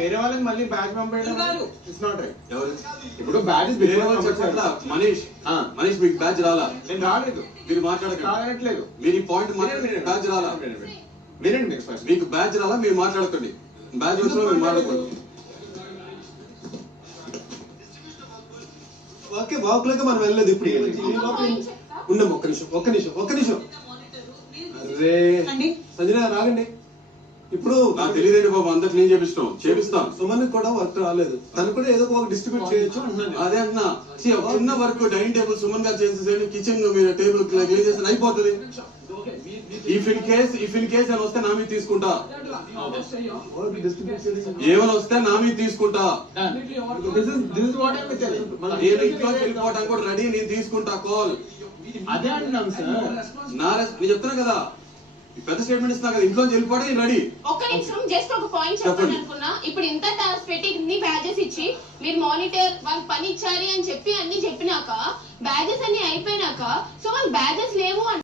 వేరే వాళ్ళకి మళ్ళీ బ్యాచ్ పంపేయడం ఇట్స్ నాట్ రైట్. ఎవరు ఇప్పుడు బ్యాచ్ మనీష్ మీకు బ్యాచ్ రాలా? నేను రాలేదు. మీరు మాట్లాడట్లేదు. మీరు ఈ పాయింట్ బ్యాచ్ రాలా? వినండి మీరు ఫస్ట్. మీకు బ్యాచ్ రాలా? మీరు మాట్లాడకండి. బ్యాచ్ వచ్చినా మీరు మాట్లాడకూడదు. ఓకే, వాక్లోకి మనం వెళ్ళలేదు. ఇప్పుడు ఉన్నాం. ఒక్క నిమిషం. అరే సంజన రాగండి. ఇప్పుడు నాకు తెలియదండి బాబు, అంతా క్లీన్ చేపిస్తాం. సుమన్ కూడా వర్క్ రాలేదు, తను కూడా ఏదో ఒక డిస్ట్రిబ్యూట్ చేయొచ్చు అంటున్నాను. అదే అంటున్నా, చిన్న వర్క్ డైనింగ్ టేబుల్ సుమన్ గారు చేసేసేయండి, కిచెన్ మీరు టేబుల్ క్లీన్ చేస్తే అయిపోతుంది. ఇఫ్ ఇన్ కేస్ అని వస్తే నా మీద తీసుకుంటా, ఏమైనా వస్తే నా మీద తీసుకుంటా. నేను ఇంట్లో వెళ్ళిపోవడానికి కూడా రెడీ, నేను తీసుకుంటా కాల్. అదే అంటున్నాం సార్. నేను చెప్తున్నా కదా, పెద్ద స్టేట్మెంట్ ఇస్తున్నా కదా, ఇంట్లో వెళ్ళిపోవడం నేను రెడీ. ఒక్క నిమిషం జస్ట్ ఒక పాయింట్ చెప్పాలి అనుకున్నా. ఇప్పుడు ఇంత టాస్క్ పెట్టి ఇన్ని బ్యాచెస్ ఇచ్చి మీరు మానిటర్ వాళ్ళకి పని ఇచ్చారు అని చెప్పి అన్ని చెప్పినాక బ్యాచెస్ అన్ని అయిపోయినాక సో వాళ్ళకి బ్యాచెస్ లేవు